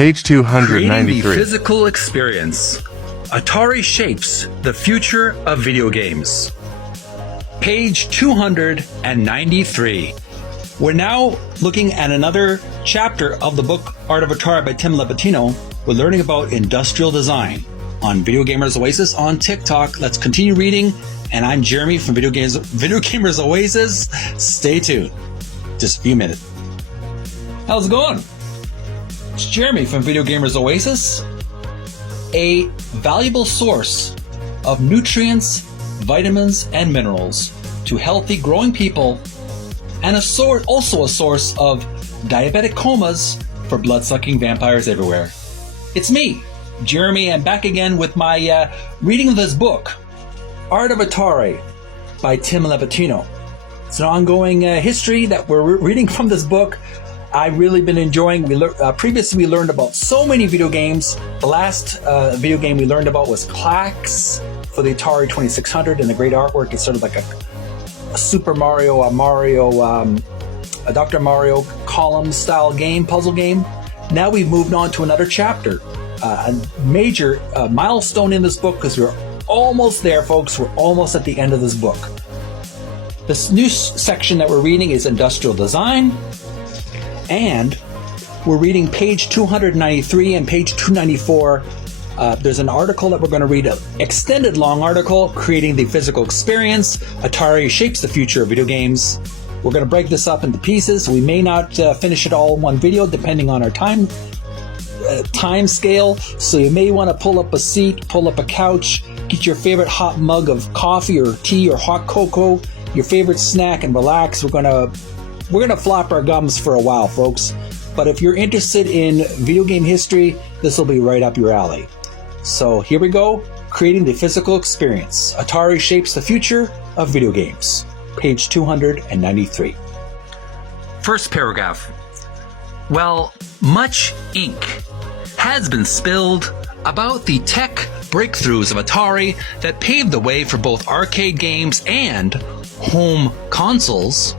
Page Creating the 293. physical experience. Atari shapes the future of video games. Page 293. We're now looking at another chapter of the book Art of Atari by Tim Lapetino. We're learning about industrial design on Video Gamers Oasis on TikTok. Let's continue reading. And I'm Jeremy from Video Gamers Oasis. Stay tuned. Just a few minutes. How's it going? It's Jeremy from Video Gamers Oasis. A valuable source of nutrients, vitamins, and minerals to healthy growing people, and also a source of diabetic comas for blood-sucking vampires everywhere. It's me, Jeremy, and back again with my reading of this book, Art of Atari by Tim Lapetino. It's an ongoing history that we're reading from this book. I've really been enjoying. Previously, we learned about so many video games. The last video game we learned about was Clax for the Atari 2600, and the great artwork is sort of like a Super Mario, a Dr. Mario column-style game, puzzle game. Now we've moved on to another chapter, a major milestone in this book, because we're almost there, folks. We're almost at the end of this book. This new section that we're reading is Industrial Design, and we're reading page 293 and page 294. There's an article that we're going to read, an extended long article, Creating the Physical Experience. Atari Shapes the Future of Video Games. We're going to break this up into pieces. We may not finish it all in one video, depending on our time scale. So you may want to pull up a seat, pull up a couch, get your favorite hot mug of coffee or tea or hot cocoa, your favorite snack, and relax. We're gonna flop our gums for a while, folks. But if you're interested in video game history, this will be right up your alley. So here we go. Creating the Physical Experience. Atari Shapes the Future of Video Games. Page 293. First paragraph. Well, much ink has been spilled about the tech breakthroughs of Atari that paved the way for both arcade games and home consoles.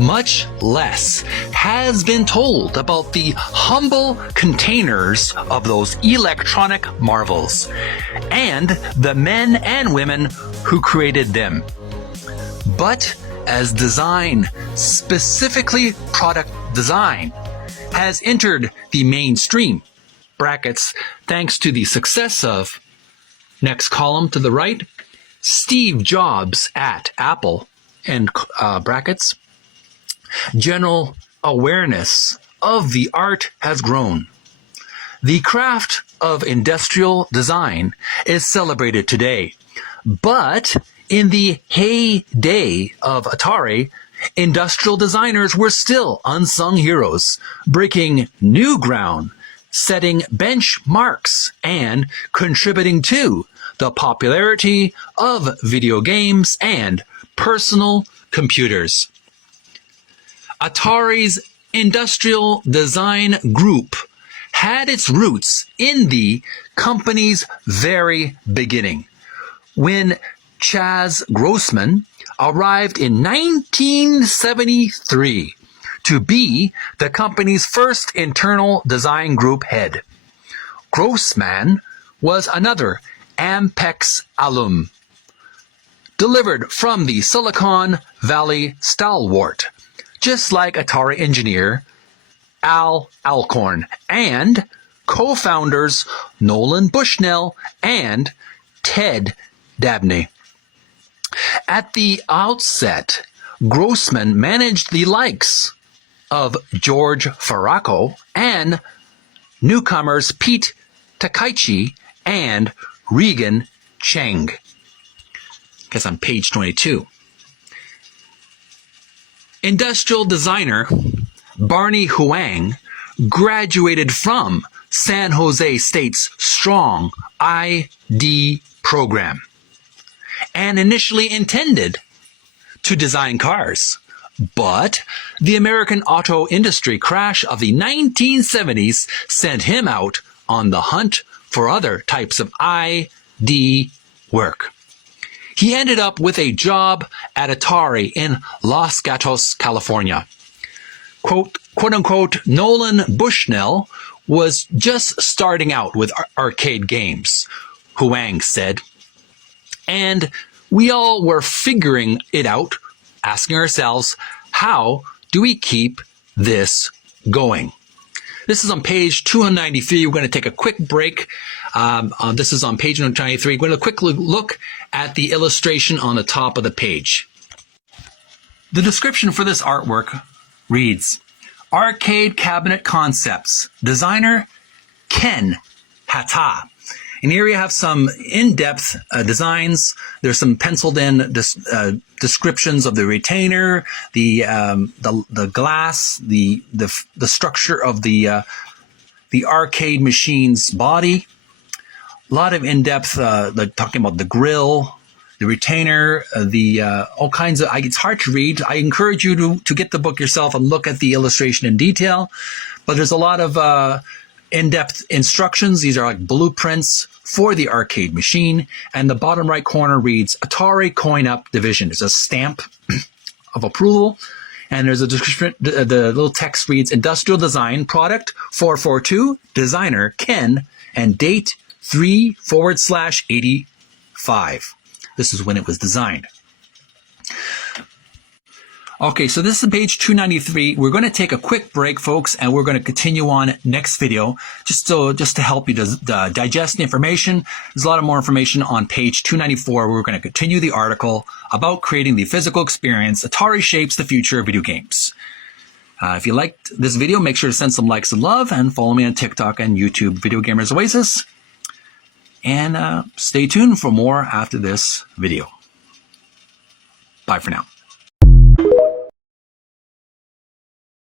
Much less has been told about the humble containers of those electronic marvels and the men and women who created them. But as design, specifically product design, has entered the mainstream, brackets, thanks to the success of, next column to the right, Steve Jobs at Apple, and brackets, general awareness of the art has grown. The craft of industrial design is celebrated today, but in the heyday of Atari, industrial designers were still unsung heroes, breaking new ground, setting benchmarks, and contributing to the popularity of video games and personal computers. Atari's industrial design group had its roots in the company's very beginning, when Chaz Grossman arrived in 1973 to be the company's first internal design group head. Grossman was another Ampex alum, delivered from the Silicon Valley stalwart, just like Atari engineer Al Alcorn and co-founders Nolan Bushnell and Ted Dabney. At the outset, Grossman managed the likes of George Faraco and newcomers Pete Takaichi and Regan Cheng. That's on page 22. Industrial designer Barney Huang graduated from San Jose State's strong ID program and initially intended to design cars. But the American auto industry crash of the 1970s sent him out on the hunt for other types of ID work. He ended up with a job at Atari in Los Gatos, California. Quote unquote, Nolan Bushnell was just starting out with arcade games, Huang said. And we all were figuring it out, asking ourselves, how do we keep this going? This is on page 293. We're going to take a quick break. This is on page 293. We're going to quickly look at the illustration on the top of the page. The description for this artwork reads, Arcade Cabinet Concepts, designer Ken Hata. And here you have some in-depth designs. There's some penciled-in descriptions of the retainer, the glass, the structure of the arcade machine's body. A lot of in-depth, talking about the grill, the retainer, all kinds of. It's hard to read. I encourage you to get the book yourself and look at the illustration in detail. But there's a lot of in-depth instructions. These are like blueprints for the arcade machine. And the bottom right corner reads Atari Coin Up Division. There's a stamp of approval. And there's a description. The little text reads Industrial Design Product 442, Designer Ken, and date 3/85. This is when it was designed. Okay, so this is page 293. We're going to take a quick break, folks, and we're going to continue on next video just to help you to digest the information. There's a lot of more information on page 294. We're going to continue the article about creating the physical experience. Atari shapes the future of video games. If you liked this video, make sure to send some likes and love and follow me on TikTok and YouTube, Video Gamers Oasis. And stay tuned for more after this video. Bye for now.